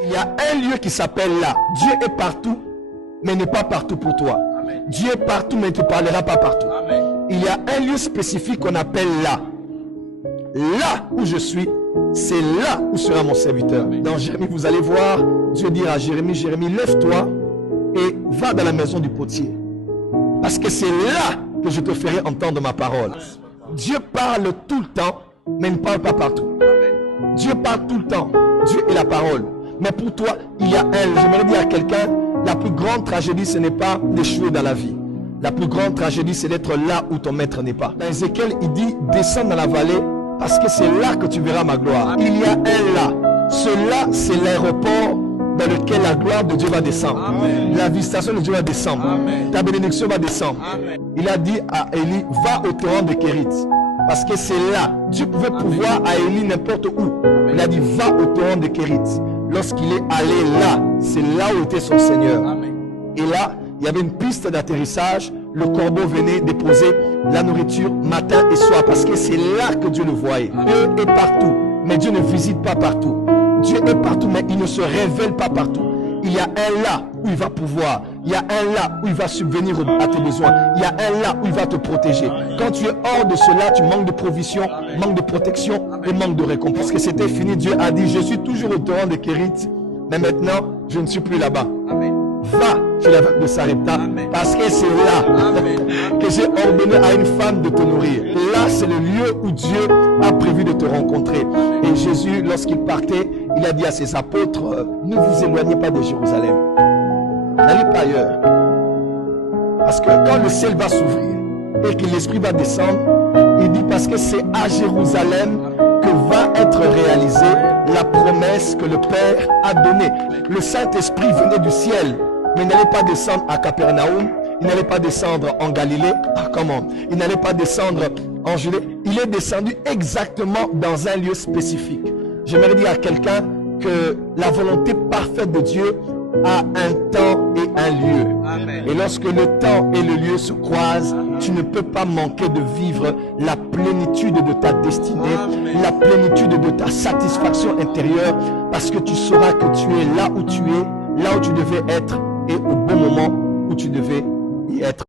Il y a un lieu qui s'appelle là. Dieu est partout, mais n'est pas partout pour toi. Amen. Dieu est partout, mais ne te parlera pas partout. Amen. Il y a un lieu spécifique qu'on appelle là. Là où je suis, c'est là où sera mon serviteur. Dans Jérémie, vous allez voir Dieu dire à Jérémie, Jérémie, lève-toi et va dans la maison du potier. Parce que c'est là que je te ferai entendre ma parole. Dieu parle tout le temps, mais ne parle pas partout. Amen. Dieu parle tout le temps. Dieu est la parole. Mais pour toi, il y a j'aimerais dire à quelqu'un, la plus grande tragédie, ce n'est pas d'échouer dans la vie. La plus grande tragédie, c'est d'être là où ton maître n'est pas. Dans Ézéchiel, il dit, descends dans la vallée, parce que c'est là que tu verras ma gloire. Il y a un là. Ce là, c'est l'aéroport dans lequel la gloire de Dieu va descendre. Amen. La visitation de Dieu va descendre. Amen. Ta bénédiction va descendre. Amen. Il a dit à Élie, va au torrent de Kérit. Parce que c'est là. Dieu pouvait pouvoir à Élie n'importe où. Il a dit, va au torrent de Kérit. Lorsqu'il est allé là, c'est là où était son Seigneur. Amen. Et là, il y avait une piste d'atterrissage. Le corbeau venait déposer la nourriture matin et soir. Parce que c'est là que Dieu le voyait. Dieu est partout, mais Dieu ne visite pas partout. Dieu est partout, mais il ne se révèle pas partout. Il y a un là où il va pouvoir. Il y a un là où il va subvenir à tes besoins. Il y a un là où il va te protéger. Quand tu es hors de cela, tu manques de provision, manque de protection et manque de récompense. Parce que c'était fini, Dieu a dit, je suis toujours au torrent de Kérit, mais maintenant, je ne suis plus là-bas. Amen. Va chez la veuve de Sarepta, parce que c'est là Amen. que j'ai ordonné à une femme de te nourrir. Là, c'est le lieu où Dieu a prévu de te rencontrer. Et Jésus, lorsqu'il partait, il a dit à ses apôtres, ne vous éloignez pas de Jérusalem. N'allez pas ailleurs. Parce que quand le ciel va s'ouvrir et que l'Esprit va descendre, il dit parce que c'est à Jérusalem que va être réalisée la promesse que le Père a donnée. Le Saint-Esprit venait du ciel, mais il n'allait pas descendre à Capernaum, il n'allait pas descendre en Galilée. Ah, comment? Il n'allait pas descendre en Judée. Il est descendu exactement dans un lieu spécifique. J'aimerais dire à quelqu'un que la volonté parfaite de Dieu a un temps et un lieu. Amen. Et lorsque le temps et le lieu se croisent, tu ne peux pas manquer de vivre la plénitude de ta destinée, Amen. la plénitude de ta satisfaction intérieure, parce que tu sauras que tu es là où tu es, là où tu devais être et au bon moment où tu devais y être.